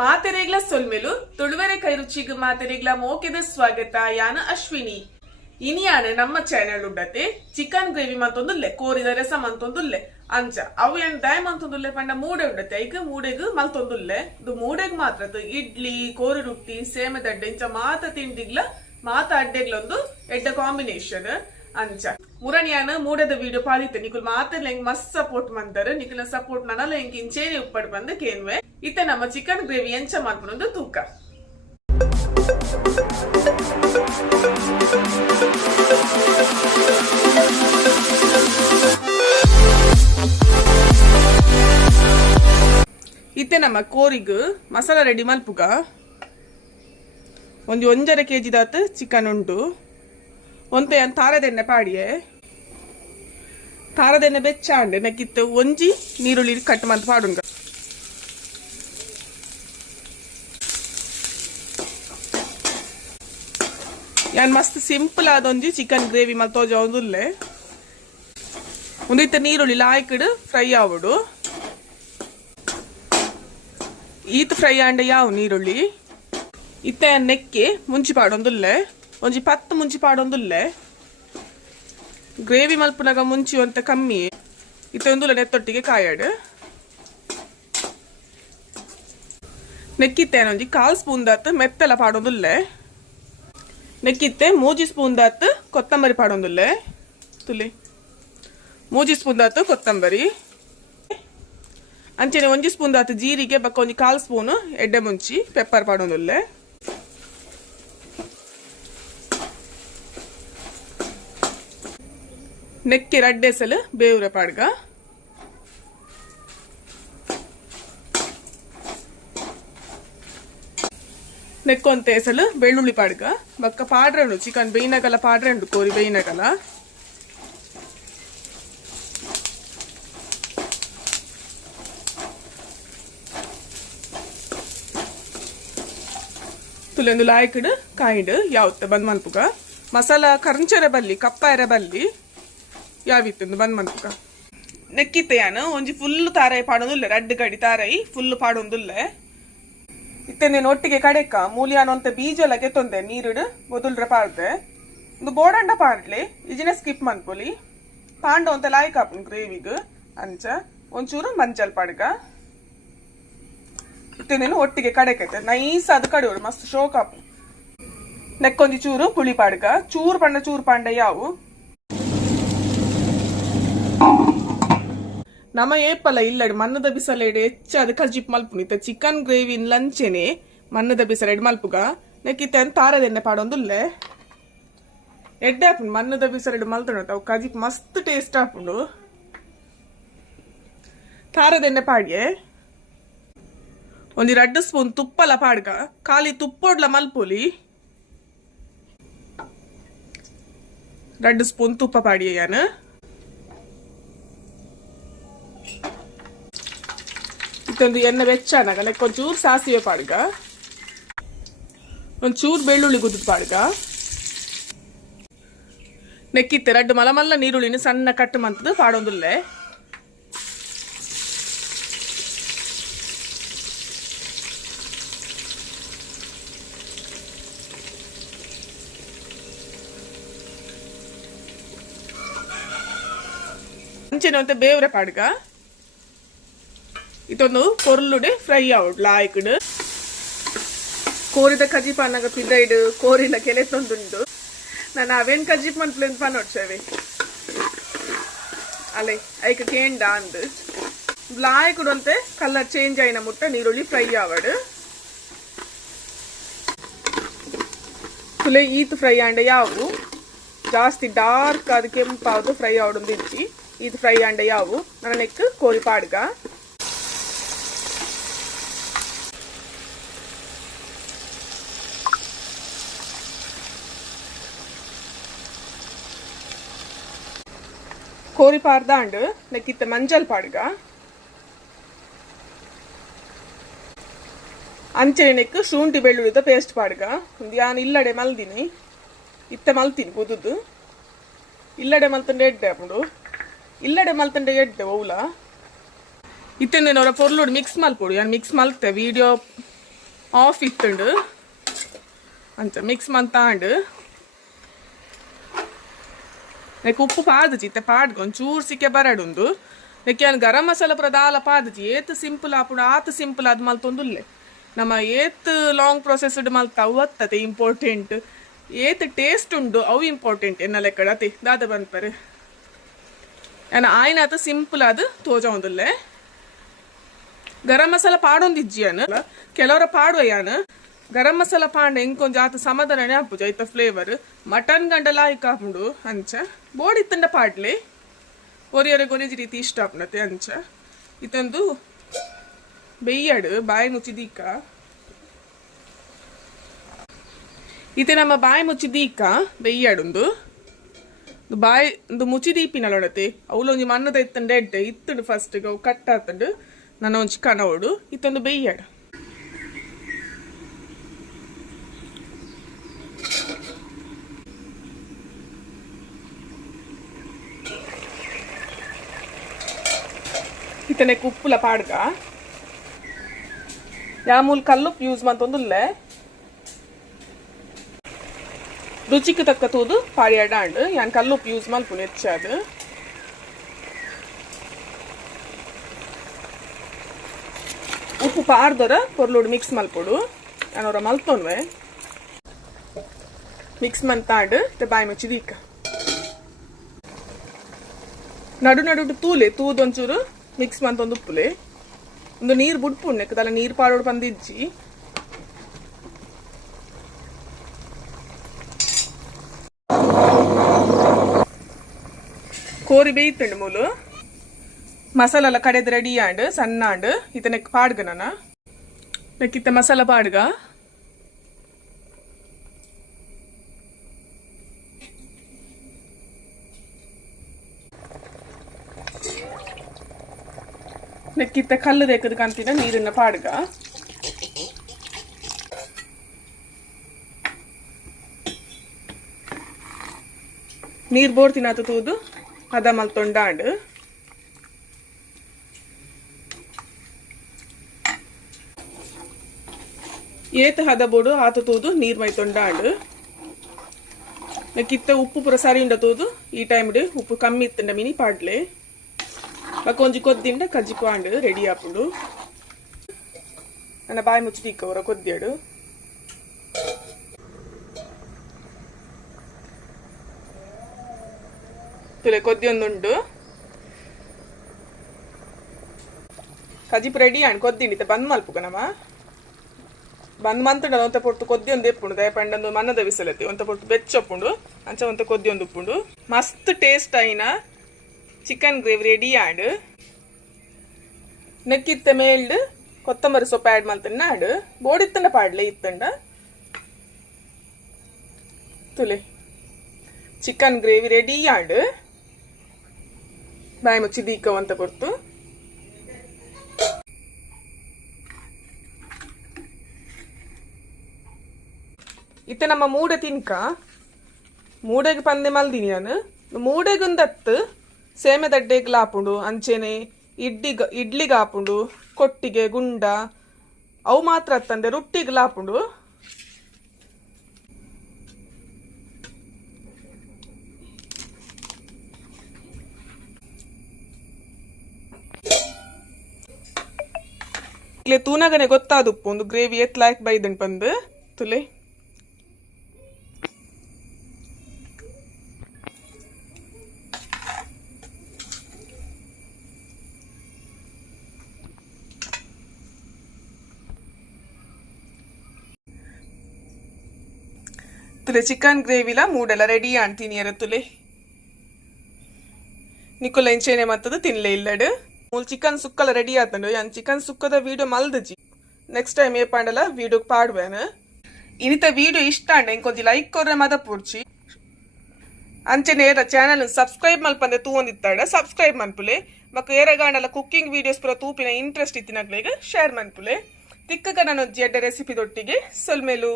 ಮಾತೆರೆಗ್ಲ ಸೊಲ್ಮೆಲು ತುಳುವರೆ ಕೈರುಚಿಗೆ ಮಾತೆರೆಗ್ಲ ಮೋಕೆದ ಸ್ವಾಗತ ಯಾನ ಅಶ್ವಿನಿ ಇನಿಯಾನ ನಮ್ಮ ಚಾನೆಲ್ ಉಡ್ಡತೆ ಚಿಕನ್ ಗ್ರೇವಿ ಮಂತೊಂದುಲ್ಲೆ ಕೋರಿದ ರಸ ಮಂತೊಂದುಲ್ಲೆ ಅಂಚ ಅವು ಏನ್ ದಯ ಮಂತೊಂದುಲ್ಲೆ ಪಂಡ ಮೂಡೆ ಉಡ್ಡತೆ ಐಕ ಮೂಡೆಗ್ ಮಲ್ತೊಂದುಲ್ಲೆ ಇದು ಮೂಡೆಗ್ ಮಾತ್ರ ಇಡ್ಲಿ ಕೋರಿ ರೊಟ್ಟಿ ಸೇಮೆ ದಡ್ಡೆ ಇಂಚ ಮಾತ ತಿಂಡಿಗ್ಲ ಮಾತ ಅಡ್ಡೆಗ್ಲೊಂದು ಎಡ್ಡ ಕಾಂಬಿನೇಷನ್ ಅಂಚ ಮುರಣಿಯಾನ ಮೂಡದ ವಿಡಿಯೋ ಪಾಲಿತೆ ನಿಕುಲ್ ಮಾತ ಹೆಂಗ್ ಮಸ್ತ್ ಸಪೋರ್ಟ್ ಮಂತಾರೆ ನಿಕುಲ ಸಪೋರ್ಟ್ ನನಲ ಹೆಂಗ್ ಇಂಚೇನೆ ಉಪ್ಪಡ್ ಬಂದ ಕೇನ್ವೆ ಇತ್ತ ನಮ್ಮ ಚಿಕನ್ ಗ್ರೇವಿ ಎಂಚ ಮಾಡ್ಕೊಂಡು ತೂಕ ಇತ್ತೆ ನಮ್ಮ ಕೋರಿಗ್ ಮಸಾಲ ರೆಡಿ ಮಲ್ಪುಗ ಒಂದು 1.5 kg ದಾತ್ ಚಿಕನ್ ಉಂಟು ಒಂತೆ ತಾರದೆಣ್ಣೆ ಪಾಡಿಯೆ ತಾರದೆಣ್ಣೆ ಬೆಚ್ಚಾಂಡೆ ನೆಕ್ಕಿತ್ತು ಒಂಜಿ ನೀರುಳ್ಳಿ ಕಟ್ ಮಂತ್ ಪಾಡುಂಗ ಯಾನ್ ಮಸ್ತ್ ಸಿಂಪಲ್ ಆದೊಂಜಿ ಚಿಕನ್ ಗ್ರೇವಿ ಮಲ್ತ್ ತೋಜ ಒಂದುಲ್ಲೆ ಒಂದಿತ್ತ ನೀರುಳ್ಳಿ ಲಾಯ್ಕಡ್ ಫ್ರೈ ಆವಡು ಈತ್ ಫ್ರೈ ಆಂಡೆ ಯಾವ ನೀರುಳ್ಳಿ ಇತ್ತ ನೆಕ್ಕೆ ಮುಂಚಿ ಪಾಡೊಂದುಲ್ಲೆ ಒಂಜಿ 10 ಮುಂಚಿ ಪಾಡೊಂದುಲ್ಲೆ ಗ್ರೇವಿ ಮಲ್ಪುನಾಗ ಮುಂಚಿ ಅಂತ ಕಮ್ಮಿ ಇತ್ತ ಒಂದುಲ್ಲೆ ನೆತ್ತೊಟ್ಟಿಗೆ ಕಾಯಾಡು ನೆಕ್ಕಿತ್ತೆ ಒಂಜಿ 1/4 ಸ್ಪೂನ್ ದಾತ್ ಮೆತ್ತೆಲ ಪಾಡೊಂದುಲ್ಲೆ ನೆಕ್ಕಿತ್ತೆ 3 ಸ್ಪೂನ್ ದಾತ್ ಕೊತ್ತಂಬರಿ ಪಾಡೊಂದುಲ್ಲೆ ತುಲಿ 3 ಸ್ಪೂನ್ ದಾತ್ ಕೊತ್ತಂಬರಿ ಅಂಚನೆ 1 ಸ್ಪೂನ್ ದಾತ್ ಜೀರಿಗೆ ಬಕ್ಕ ಒಂಜಿ 1/4 ಸ್ಪೂನ್ ಎಡ್ಡೆ ಮುಂಚಿ ಪೆಪ್ಪರ್ ಪಾಡೊಂದುಲ್ಲೆ ನೆಕ್ಕೆ ರಡ್ಡೆಸಲು ಬೇವುರೆ ಪಾಡ್ಗ ನೆಕ್ಕೊಂತೇಸಲು ಬೆಳ್ಳುಳ್ಳಿ ಪಾಡ್ಗ ಬಕ್ಕ ಪಾಡ್ರೆ ಉಂಡು ಚಿಕನ್ ಬೇಯಿನಗಲ ಪಾಡ್ರೆ ಉಂಡು ಕೋರಿ ಬೇಯಿನಗಲ ತುಲೆಂದು ಲಾಯ್ಕಡ್ ಕಾಯಿಡ್ ಯಾವತ್ತೆ ಬಂದ್ ಮಲ್ಪುಗ ಮಸಾಲ ಕರ್ಂಚರೆ ಬಲ್ಲಿ ಕಪ್ಪ ಎರೆ ಬಲ್ಲಿ ಯಾವಿತ್ತು ಬಂದ್ ಮಲ್ಪುಗ ನೆಕ್ಕಿತ್ತೆ ಯಾನು ಒಂಜಿ ಫುಲ್ ತಾರಾಯಿ ಪಾಡೊಂದುಲ್ಲೆ ರಡ್ಡ್ ಗಡಿ ತಾರಾಯಿ ಫುಲ್ ಪಾಡೊಂದುಲ್ಲೆ ಇತ್ತೆಂದೇನು ಒಟ್ಟಿಗೆ ಕಡೆಕ ಮೂಲಿಯಾನ ಅಂತ ಬೀಜಲ ಕೆತ್ತೊಂದೆ ನೀರುಡು ಮೊದಲ್ರೆ ಪಾಡ್ದೆ ಒಂದು ಬೋಡಂಡ ಪಾಡ್ಲಿ ಇಜಿನ ಸ್ಕಿಪ್ ಮನ್ಪೊಲಿ ಪಾಂಡ ಅಂತ ಲಾಯ್ಕ್ ಹಾಪುನ್ ಗ್ರೇವಿಗ್ ಅಂಚ ಒಂಚೂರು ಮಂಚಲ್ ಪಾಡ್ಗ ಇತ್ತೆಂದೇನು ಒಟ್ಟಿಗೆ ಕಡೆಕೈತೆ ನೈಸ್ ಅದು ಕಡಿಯೋಡು ಮಸ್ತ್ ಶೋಕ್ ಹಾಪು ನೆಕ್ಕೊಂಜಿ ಚೂರು ಪುಳಿ ಪಾಡ್ಗ ಚೂರು ಪಾಂಡ ಯಾವು ನಮ್ಮ ಏಪಲ ಇಲ್ಲಡ್ ಮನ್ನದ ಬಿಸಲೆಡ್ ಹೆಚ್ಚ ಅದು ಕಜಿಪ್ ಮಲ್ಪುನಿತ್ತ ಚಿಕನ್ ಗ್ರೇವಿ ಲಂಚೆನೆ ಮನ್ನದ ಬಿಸಲೆಡ್ ಮಲ್ಪುಗ ನೆಕ್ಕಿತ್ತ ತಾರದೆಣ್ಣೆ ಪಾಡೊಂದುಲ್ಲೆ ಎಡ್ಡೆ ಹಾಪುಂಡು ಮನ್ನದ ಬಿಸಲೆಡ್ ಮಲ್ತೊಂಡು ಅವು ಕಜಿಪ್ ಮಸ್ತ್ ಟೇಸ್ಟ್ ಹಾಪುಂಡು ತಾರದೆಣ್ಣೆ ಪಾಡ್ಯೆ ಒಂಜಿ 2 ಸ್ಪೂನ್ ತುಪ್ಪಲ ಪಾಡ್ಗ ಖಾಲಿ ತುಪ್ಪೊಡ್ಲ ಮಲ್ಪೊಲಿ 2 ಸ್ಪೂನ್ ತುಪ್ಪ ಪಾಡಿಯೆ ಯಾನು ಇತ್ತೊಂದು ಎಣ್ಣೆ ಬೆಚ್ಚಾನಾಗ ಲೆಕ್ಕ ಒಂಚೂರು ಸಾಸಿವೆ ಪಾಡ್ಗ ಒಂಚೂರು ಬೆಳ್ಳುಳ್ಳಿ ಗುದ್ದು ಪಾಡ್ಗ ನೆಕ್ಕಿತ್ತೆ 2 ಮಲಮಲ್ಲ ನೀರುಳ್ಳಿನ ಸಣ್ಣ ಕಟ್ ಮಂತದ ಪಾಡೊಂದುಲ್ಲೆ ಅಂಚೆನೆ ಅಂತ ಬೇವ್ರೆ ಪಾಡ್ಗ ಇದೊಂದು ಕೊರ್ಲುಡೆ ಫ್ರೈ ಆವಡ್ ಲಾಯ್ಕಡ್ ಕೋರಿದ ಕಜಿಪ್ ಅನ್ನಗ ಪಿದೈಡ್ ಕೋರಿನ ಕೆಲೆ ತೊಂದುಂಡು ನಾನು ಅವೇನ್ ಕಜಿಪ್ ಮನ್ಪ್ಲೆಂದು ಪನೋಡ್ಸೇವೆ ಅಲೆ ಐಕ ಕೇಂಡ ಅಂದ್ ಲಾಯ್ಕಡ್ ಅಂತೆ ಕಲರ್ ಚೇಂಜ್ ಆಯ್ನ ಮುಟ್ಟ ನೀರುಳ್ಳಿ ಫ್ರೈ ಆವಡ್ ಕುಲೆ ಈತ್ ಫ್ರೈ ಆಂಡೆ ಯಾವು ಜಾಸ್ತಿ ಡಾರ್ಕ್ ಅದು ಕೆಂಪಾವುದು ಫ್ರೈ ಆವಡೊಂದು ಇಚ್ಚಿ ಇದು ಫ್ರೈ ಆಂಡೆ ಯಾವು ನನ್ನ ನೆಕ್ ಕೋರಿ ಪಾಡ್ಗ ಕೋರಿ ಪಾರ್ದಾಂಡ್ ನೆಕ್ಕಿತ್ತ ಮಂಜಲ್ ಪಾಡ್ಗ ಅಂಚನೆ ನೆಕ್ ಶುಂಠಿ ಬೆಳ್ಳುಳ್ಳಿದ ಪೇಸ್ಟ್ ಪಾಡ್ಗ ಒಂದು ಯಾನ್ ಇಲ್ಲಡೆ ಮಲ್ದಿನಿ ಇತ್ತ ಮಲ್ತೀನಿ ಕುದುದು ಇಲ್ಲಡೆ ಮಲ್ತಂಡೆ ಎಡ್ಡೆ ಅಪ್ಪುಡು ಇಲ್ಲಡೆ ಮಲ್ತಂಡೆ ಎಡ್ಡೆ ಓಲ ಇತ್ತೆಂದೇನವರ ಪೊರ್ಲುಡು ಮಿಕ್ಸ್ ಮಲ್ಪೊಡು ಯಾನ್ ಮಿಕ್ಸ್ ಮಲ್ತೆ ವಿಡಿಯೋ ಆಫ್ ಇತ್ತುಂಡು ಅಂಚ ಮಿಕ್ಸ್ ಮಂತಾಂಡು ನೆಕ್ ಉಪ್ಪು ಪಾದಜಿ ಇತ್ತೆ ಪಾಡ್ಗೆ ಒಂಚೂರು ಸಿಕ್ಕೆ ಬರಡುಂದು ನೆಕ್ಕೆ ಗರಂ ಮಸಾಲ ಪುರ ದಾಲ ಪಾದಜಿ ಏತ್ ಸಿಂಪಲ್ ಆಪುಡು ಆತ್ ಸಿಂಪಲ್ ಅದು ಮಲ್ತೊಂದುಲ್ಲೆ ನಮ್ಮ ಏತ್ ಲಾಂಗ್ ಪ್ರೊಸೆಸ್ಡ್ ಮಲ್ತ ಅವತ್ತತೆ ಇಂಪಾರ್ಟೆಂಟ್ ಏತ್ ಟೇಸ್ಟ್ ಉಂಡು ಅವು ಇಂಪಾರ್ಟೆಂಟ್ ಎನ್ನ ಲೆಕ್ಕಡ ಅತಿ ದಾದ ಬಂದ್ಪರೆ ಏನ ಆಯ್ನ ಆತ ಸಿಂಪಲ್ ಅದು ತೋಜ ಒಂದುಲ್ಲೆ ಗರಂ ಮಸಾಲ ಪಾಡೊಂದಿಜ್ಜಿಯನ್ ಕೆಲವರ ಪಾಡುವಯ್ಯಾನ ಗರಂ ಮಸಾಲ ಪಾಂಡ ಎಂಕೊಂಜ ಆತ ಸಮಾಧಾನನೇ ಹಾಪುಜ ಐತ ಫ್ಲೇವರ್ ಮಟನ್ ಗಂಡಲ ಹಾಕೊಂಡು ಅಂಚ ಬೋಡಿತ್ತಂಡ ಪಾಡ್ಲಿ ಒರಿಯರೆ ಗೊನೆಜಿ ರೀತಿ ಇಷ್ಟ ಆಪ್ನತೆ ಅಂಚ ಇತ್ತೊಂದು ಬೆಯ್ಯಡು ಬಾಯಿ ಮುಚ್ಚಿದೀಕ ಇತ್ತೆ ನಮ್ಮ ಬಾಯಿ ಮುಚ್ಚಿದೀಕ ಬೆಯ್ಯಡುಂದು ಬಾಯಿ ಒಂದು ಮುಚ್ಚಿದೀಪಿನಲ್ಲೊಡತೆ ಅವಳೊಂಜಿ ಮಣ್ಣದ ಇತ್ತಂಡೆ ಎಡ್ಡೆ ಇತ್ತುಂಡು ಫಸ್ಟ್ ಅವು ಕಟ್ ಆತಂಡು ನನ್ನ ಒಂಚಿ ಕಣವಡು ಇತ್ತೊಂದು ಬೆಯ್ಯಡು ಇತನೆ ಉಪ್ಪುಲ ಪಾಡ್ಗ ಯಾಮೂಲ್ ಕಲ್ಲುಪ್ಪು ಯೂಸ್ ಮಂತೊಂದುಲ್ಲೆ ರುಚಿಗೆ ತಕ್ಕ ತೂದು ಪಾಡಿ ಅಡಾಂಡ್ ಯಾನ್ ಕಲ್ಲುಪ್ಪು ಯೂಸ್ ಮಲ್ಪುನು ಹೆಚ್ಚಾದ ಉಪ್ಪು ಪಾರ್ದರ ಪೊರ್ಲೋಡು ಮಿಕ್ಸ್ ಮಲ್ಪೊಡು ನಾನವ್ರ ಮಲ್ತೊನ್ವೆ ಮಿಕ್ಸ್ ಮಂತಾಂಡ್ ಬಾಯಿ ಮುಚ್ಚಿದೀಕ ನಡು ನಡು ತೂಲೆ ತೂದೊಂಚೂರು ಮಿಕ್ಸ್ ಮಂತೊಂದು ಉಪ್ಪುಲೆ ಒಂದು ನೀರು ಬುಡ್ಪುಣ್ಣೆ ಕದಲ್ಲ ನೀರು ಪಾಡೋಡು ಬಂದಿಜ್ಜಿ ಕೋರಿ ಬೇಯ್ತಂಡು ಮೂಲು ಮಸಾಲ ಎಲ್ಲ ಕಡೆದು ರೆಡಿ ಆಂಡ್ ಸಣ್ಣ ಆಂಡ್ ಇತ ನೆಕ್ ಪಾಡ್ಗ ನಾನ ನೆಕ್ಕಿತ್ತ ಮಸಾಲ ಪಾಡ್ಗ ನೆಕ್ಕಿತ್ತ ಕಲ್ಲು ದೇಕದ ಕಂತಿನ ನೀರಿನ ಪಾಡ್ಗ ನೀರ್ ಬೋಡ್ತಿನ ಆತ ತೂದು ಅದ ಮಲ್ತೊಂಡಾಂಡ್ ಏತ್ ಹದ ಬೋಡು ಆತ ತೂದು ನೀರ್ ಮೈತೊಂಡಾಂಡ್ ನೆಕ್ಕಿತ್ತ ಉಪ್ಪು ಪುರ ಸರಿ ಉಂಡ ತೂದು ಈ ಟೈಮ್ ಉಪ್ಪು ಕಮ್ಮಿ ಇತ್ತಂಡ ಮಿನಿ ಪಾಡ್ಲೆ కొంచెం కొద్దిండ కజ్జిపాండు రెడీ అప్పుడు ನನ್ನ ಬಾಯಿ ಮುಚ್ಚಿ ತಿಕ್ಕವರ ಕೊದ್ದಿಯಾಡು ತುಲೆ ಕೊದ್ದಿ ಒಂದುಂಡು ಕಜಿಪ್ ರೆಡಿ ಆಂಡ್ ಕೊದ್ದಿಂಡಿತ್ತೆ ಬಂದ್ ಮಲ್ಪುಗ ನಮ್ಮ ಬಂದ್ ಮಂತುಂಡ ಒಂತ ಪೊಟ್ಟು ಕೊದ್ದಿ ಒಂದು ಎಪ್ಪುಂಡು ದಯಪಂಡೊಂದು ಮನ್ನದ ವಿಸಲತಿ ಒಂತ ಪೊಟ್ಟು ಬೆಚ್ಚೊಪ್ಪುಂಡು ಅಂಚ ಒಂತ ಕೊದ್ದಿ ಒಂದು ಉಪ್ಪುಂಡು ಮಸ್ತ್ ಟೇಸ್ಟ್ ಆಯ್ನ ಚಿಕನ್ ಗ್ರೇವಿ ರೆಡಿ ಆಂಡ್ ನೆಕ್ಕಿತ್ತ ಮೇಲ್ಡ್ ಕೊತ್ತಂಬರಿ ಸೊಪ್ಪು ಆಡ್ ಮಾಡ್ತಾನೆ ಆಡ್ ಬೋಡಿತ್ತಂಡ ಪಾಡ್ಲೆ ಇತ್ತಂಡ ತುಲೆ ಚಿಕನ್ ಗ್ರೇವಿ ರೆಡಿ ಆಂಡ್ ಬಾಯಿ ಮುಚ್ಚಿ ದೀಕವಂತ ಕೊಡ್ತು ಇತ್ತೆ ನಮ್ಮ ಮೂಡೆ ತಿನ್ಕ ಮೂಡೆಗೆ ಪಂದೆ ಮಲ್ದಿನಿ ನಾನು ಮೂಡೆಗೊಂದತ್ತು ಸೇಮೆ ದಡ್ಡೆಗೆ ಲಾಪುಂಡು ಅಂಚೆನೆ ಇಡ್ಲಿಗೆ ಹಾಪುಂಡು ಕೊಟ್ಟಿಗೆ ಗುಂಡ ಅವು ಮಾತ್ರ ತಂದೆ ರೊಟ್ಟಿಗೆ ಲಾಪುಂಡು ಇಲ್ಲೇ ತೂನಗನೆ ಗೊತ್ತಾದುಪ್ಪು ಒಂದು ಗ್ರೇವಿ ಎತ್ ಲಾಯ್ಕ್ ಬೈದನ್ ಬಂದು ತುಲೆ ತುಲೆ ಚಿಕನ್ ಗ್ರೇವಿಲ ಮೂಡೆಲ್ಲ ರೆಡಿ ಆಣ್ತೀನಿ ತುಲೆ ನಿಕೊಲ್ಲ ಇಂಚೇನೆ ಮತ್ತದು ತಿನ್ಲೇ ಇಲ್ಲಡು ಮೂಲ್ ಚಿಕನ್ ಸುಕ್ಕಲ ರೆಡಿ ಆತಂಡು ಯಾನ್ ಚಿಕನ್ ಸುಕ್ಕದ ವಿಡಿಯೋ ಮಲ್ದಜಿ ನೆಕ್ಸ್ಟ್ ಟೈಮ್ ಏ ಪಾಂಡಲ ವಿಡಿಯೋ ಪಾಡ್ಬೇನು ಇನಿತ ವಿಡಿಯೋ ಇಷ್ಟ ಅಂಡ ಇಂಕೊಂಜಿ ಲೈಕ್ ಕೊರ್ರೆ ಮದ ಪೂರ್ಚಿ ಅಂಚೆ ನೇರ ಚಾನಲ್ ಸಬ್ಸ್ಕ್ರೈಬ್ ಮಲ್ಪಂದೆ ತೂವೊಂದಿತ್ತಾಡ ಸಬ್ಸ್ಕ್ರೈಬ್ ಮನ್ಪುಲೆ ಮಕ್ಕ ಏರೆಗಾಂಡಲ ಕುಕ್ಕಿಂಗ್ ವಿಡಿಯೋಸ್ ಪುರ ತೂಪಿನ ಇಂಟ್ರೆಸ್ಟ್ ಇತ್ತಿನಕ್ಲೆಗೆ ಶೇರ್ ಮನ್ಪುಲೆ ತಿಕ್ಕಗ ನಾನು ಜೆಡ್ಡೆ ರೆಸಿಪಿ ದೊಟ್ಟಿಗೆ ಸೊಲ್ಮೇಲು